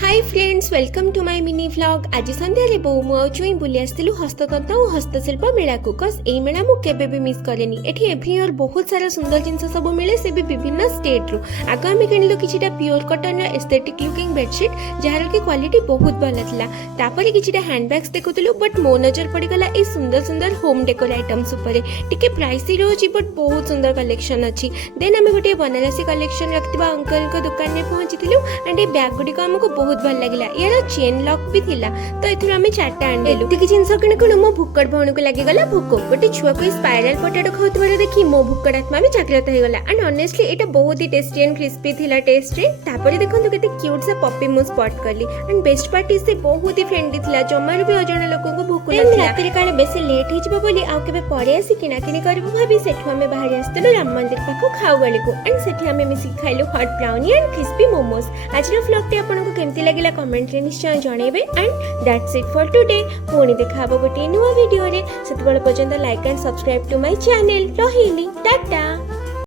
Hi friends, welcome to my mini vlog. आज संध्यारे बो मु चुई बुली आस्तिलु हस्ततंत्र और हस्तशिल्प मेला को। कस ए मेला मु केबे भी मिस करेनी। एठी एवरी ईयर बहुत सारा सुंदर जिंस सब मिले, से भी विभिन्न स्टेट रु। आगे हम किनिलु किछिटा प्योर कॉटन रो एस्थेटिक लुकिंग बेडशीट जहार की क्वालिटी बहुत भल थिला। तापर किछिटा हैंडबैग्स देखुतलु, बट मो नजर पड़ी गला ए सुंदर सुंदर होम डेकोर आइटम्स ऊपर। टिके प्राइसी रोची, बट बहुत सुंदर कलेक्शन अछि। देन हम गोटे बनारसी कलेक्शन रखतिबा अंकल को दुकान में पहुंचीतिलु एंड ए बैग गुडी को हमको बहुत भल लगिला। यार चेन लॉक भी थिला, तो एथुर हमें चारटा आंडेलु। एतिकी जिंस किने कोन मो भुक्कड़ भौणी को लागि गला भूको। गोटे छुआ को स्पाइरल पोटैटो खाउतबार देखि मो भुक्कड़ आत्मा भी जागृत हो गला। एंड ऑनेस्टली एटा बहुत ही टेस्टी एंड क्रिस्पी थिला टेस्ट रे। तापर देखंतु केते क्यूट सा पप्पी मु स्पॉट करली। एंड बेस्ट पार्ट इज से बहुत ही फ्रेंडली थिला। जमार भी अजण लोगन को भूको नथिला। रात्रि काले बेसी लेट हि जबो बोली आ केबे परे आसी किना किनी करबो भाबी सेठु हमें बाहर आस्तलु राम मंदिर पाखो खाओगाली को। एंड सेठी हमें मिसी खाइलु hot brownie and crispy momos. आज रो व्लॉग टे आपन को केमती लागिला कमेंट रे निश्चय जणेबे। And that's it for today. पुणी देखा गोटे नुआ वीडियो रे। सेतबेले पर्यंत like and subscribe to my channel. रहिली टाटा।